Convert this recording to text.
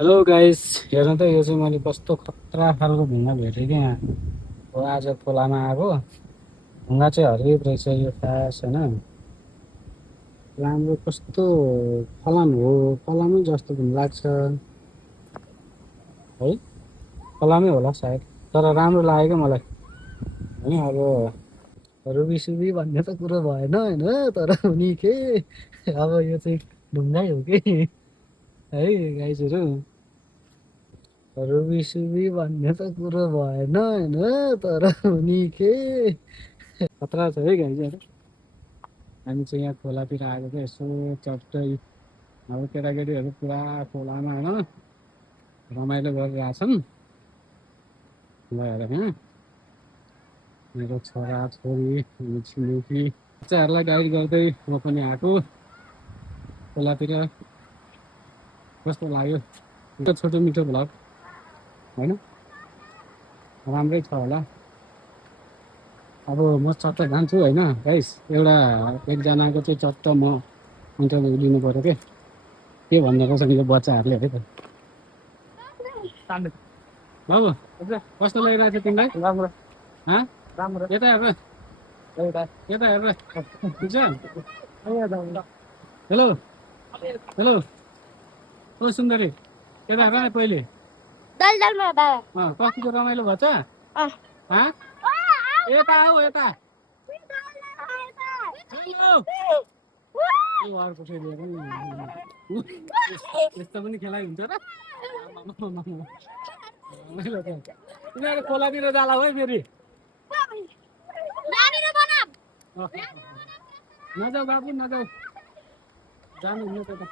Hello guys, हेर्नु त यो चाहिँ मैले कस्तो खतरा खालको ढुङ्गा भेटेँ कि यहाँ। हो आज खोलामा आएको ढुङ्गा चाहिँ हरियो रहेछ यो खास होइन। राम्रो कस्तो फलाम हो, फलामै जस्तो पनि लाग्छ है। फलामै होला सायद, तर राम्रो लाग्यो क्या मलाई होइन। अब रुबी सुबी भन्ने त कुरो भएन होइन, तर पनि के अब यो चाहिँ ढुङ्गै हो कि है गाइजहरू। रुबी सुबी भन्ने त कुरो भएन होइन, तर पनि के खतरा छ है गाइजहरू। हामी चाहिँ यहाँ खोलातिर आएको चाहिँ यसो चट्टै अब केटाकेटीहरू पुरा खोलामा होइन रमाइलो गरिरहेछन्। गएर यहाँ मेरो छोरा छोरी अनि छिमेकी बच्चाहरूलाई गाइड गर्दै म पनि आएको खोलातिर। कस्तो लाग्यो छोटो छोटो मिठो भ्लग होइन, राम्रै छ होला। अब म चट्ट जान्छु होइन गाइस, एउटा एकजनाको चाहिँ चट्ट म इन्टरभ्यू लिनु पऱ्यो के भनिरहेको छ यो बच्चाहरूले है त। बाबु कस्तो लागिरहेको छ तिमीलाई? राम्रो। हाँ राम्रो। यता हेर, यता हेर, ठिक छ। हेलो हेलो, ओ सुन्दरी यता हेर न पहिले। कस्तो रमाइलो भएछ? हाँ यता आऊ यता। हेलो यो अर्को फेरि हेर न। यस्तो पनि खेलाइ हुन्छ र? रमाइलो छ। तिनीहरू खोलातिर जाला है फेरि। नजाऊ बाबु नजाऊ, जानु हुने त है।